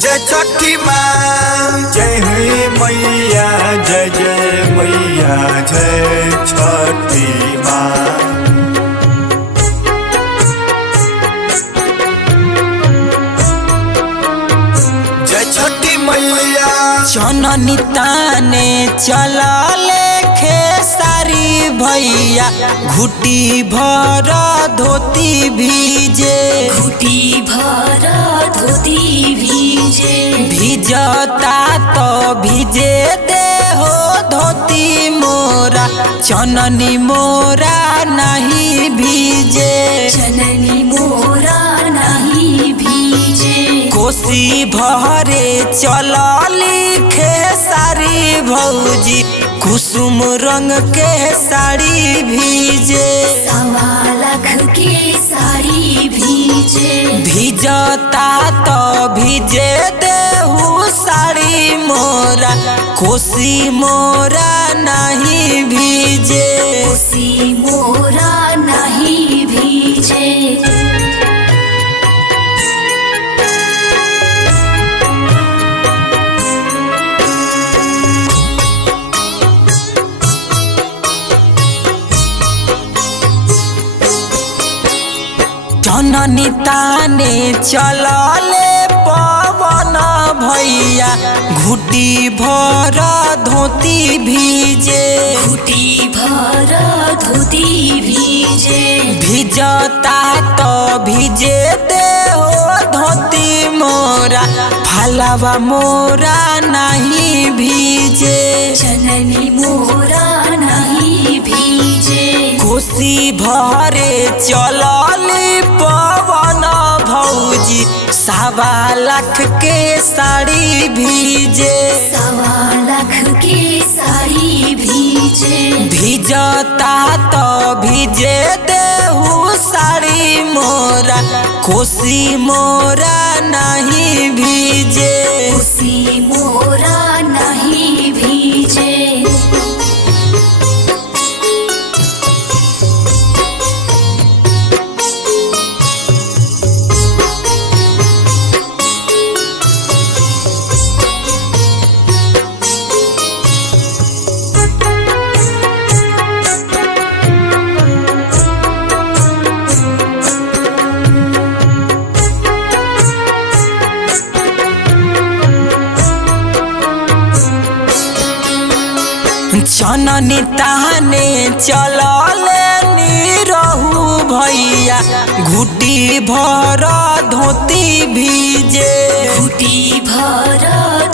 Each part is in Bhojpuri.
जय छठी माँ, जय हे मैया, जय जय मैया, जय छठी माँ। जय छठी मैया। जननी ताने चलले खेसारी भैया, घुटी भर धोती भीजे, घुटी भर धोती भीजे, भिजता तो भिजे दे हो धोती मोरा, जननी मोरा नहीं भीजे, जननी मोरा नहीं भीजे। कोसी भरे चलली खेसारी भौजी, कुसुम रंग के साड़ी भीजे, 1.25 लाख के साड़ी भीजे, भिजता तो भिजे देहू साड़ी मोरा, कोसी मोरा नहीं भीजे, कोसी मोरा नहीं भीजे। जननी ताने चलले पवन भैया, घुटी भर धोती भीजे, घुटी भर धोती भीजे, भिजता तो भिजे दे हो धोती मोरा, फलवा मोरा नहीं भीजे, जननी मोरा नहीं भीजे। कोसी भरे चलली पवन भौजी, 1.25 लाख के साड़ी भीजे, 1.25 लाख के साड़ी भीजे, भिजता तो भिजे देहू साड़ी मोरा, कोसी मोरा नहीं भीजे, कोसी मोरा नहीं भीजे। जननी ताने चलले निरहू भैया, घुटी भर धोती भीजे, घुटी भर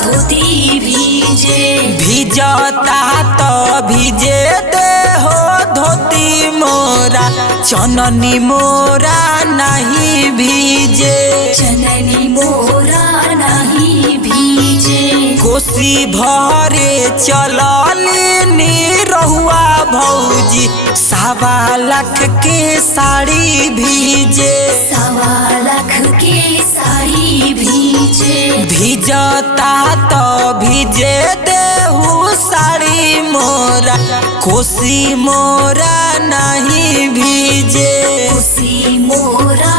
धोती भीजे, भिजता तो भिजे दे हो धोती मोरा, जननी मोरा नहीं भीजे, जननी मोरा नहीं भीजे। कोसी भरे चलली निरहुआ भौजी, 1.25 लाख के साड़ी भीजे, 1.25 लाख के साड़ी भीजे, भिजता तो भिजे देहू साड़ी मोरा, कोसी मोरा नहीं भीजे, कोसी मोरा